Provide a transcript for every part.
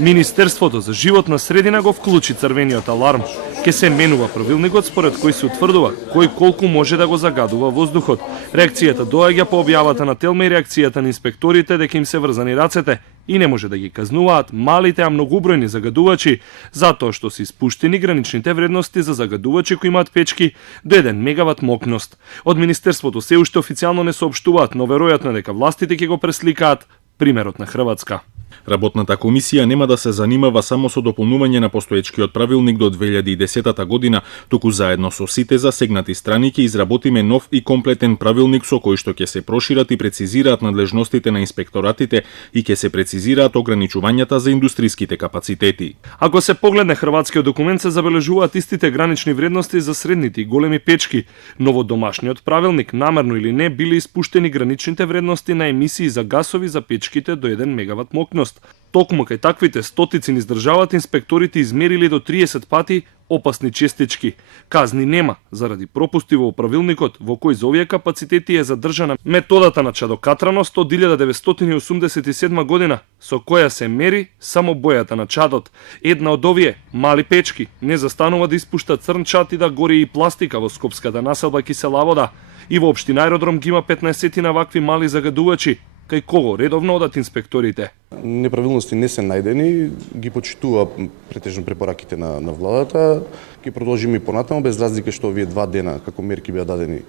Министерството за животна средина го вклучи црвениот аларм. Ке се менува правилникот според кој се утврдува кој колку може да го загадува воздухот. Реакцијата доаѓа по објавата на Телма и реакцијата на инспекторите дека им се врзани рацете и не може да ги казнуваат малите, а многобројни загадувачи затоа што се испуштени граничните вредности за загадувачи кои имаат печки до 1 мегават мокност. Од Министерството се уште официјално не соопштуваат, но веројатно дека властите ќе го пресликаат примерот на Хрватска. Работната комисија нема да се занимава само со дополнување на постоечкиот правилник до 2010 година, туку заедно со сите засегнати страни ќе изработиме нов и комплетен правилник со кој што ќе се прошират и прецизираат надлежностите на инспекторатите и ќе се прецизираат ограничувањата за индустриските капацитети. Ако се погледне хрватскиот документ, се забележуваат истите гранични вредности за средните и големи печки, но во домашниот правилник, намерно или не, биле испуштени граничните вредности на емисии за гасови за печките до 1 мегават мокност. Токму кај таквите стотици низ државата инспекторите измерили до 30 пати опасни честички. Казни нема заради пропусти во правилникот во кој за овие капацитети е задржана методата на чадокатраност од 1987 година, со која се мери само бојата на чадот. Една од овие мали печки не застанува да испушта црн чад и да гори и пластика во скопската населба Кисела вода. И во општина Аеродром ги има 15 на вакви мали загадувачи, кај кого редовно одат инспекторите. Неправилности не се најдени, ги почитува претежно препораките на владата. Ќе продолжиме и понатаму, без разлика што овие 2 дена како мерки беа дадени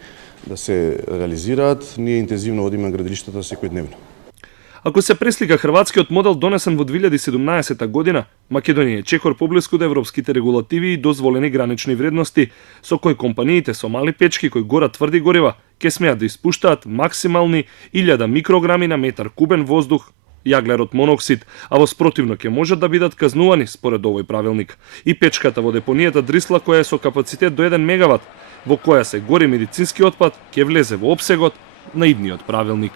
да се реализираат. Ние интензивно водиме градилиштата секојдневно. Ако се преслика хрватскиот модел донесен во 2017 година, Македонија е чекор поблиску до европските регулативи и дозволени гранични вредности, со кои компаниите со мали печки кои горат тврди горива ќе смеат да испуштаат максимални 1000 микрограми на метар кубен воздух јаглерод моноксид, а во спротивно ќе можат да бидат казнувани според овој правилник. И печката во депонијата Дрисла, која е со капацитет до 1 мегават, во која се гори медицински отпад, ќе влезе во опсегот на идниот правилник.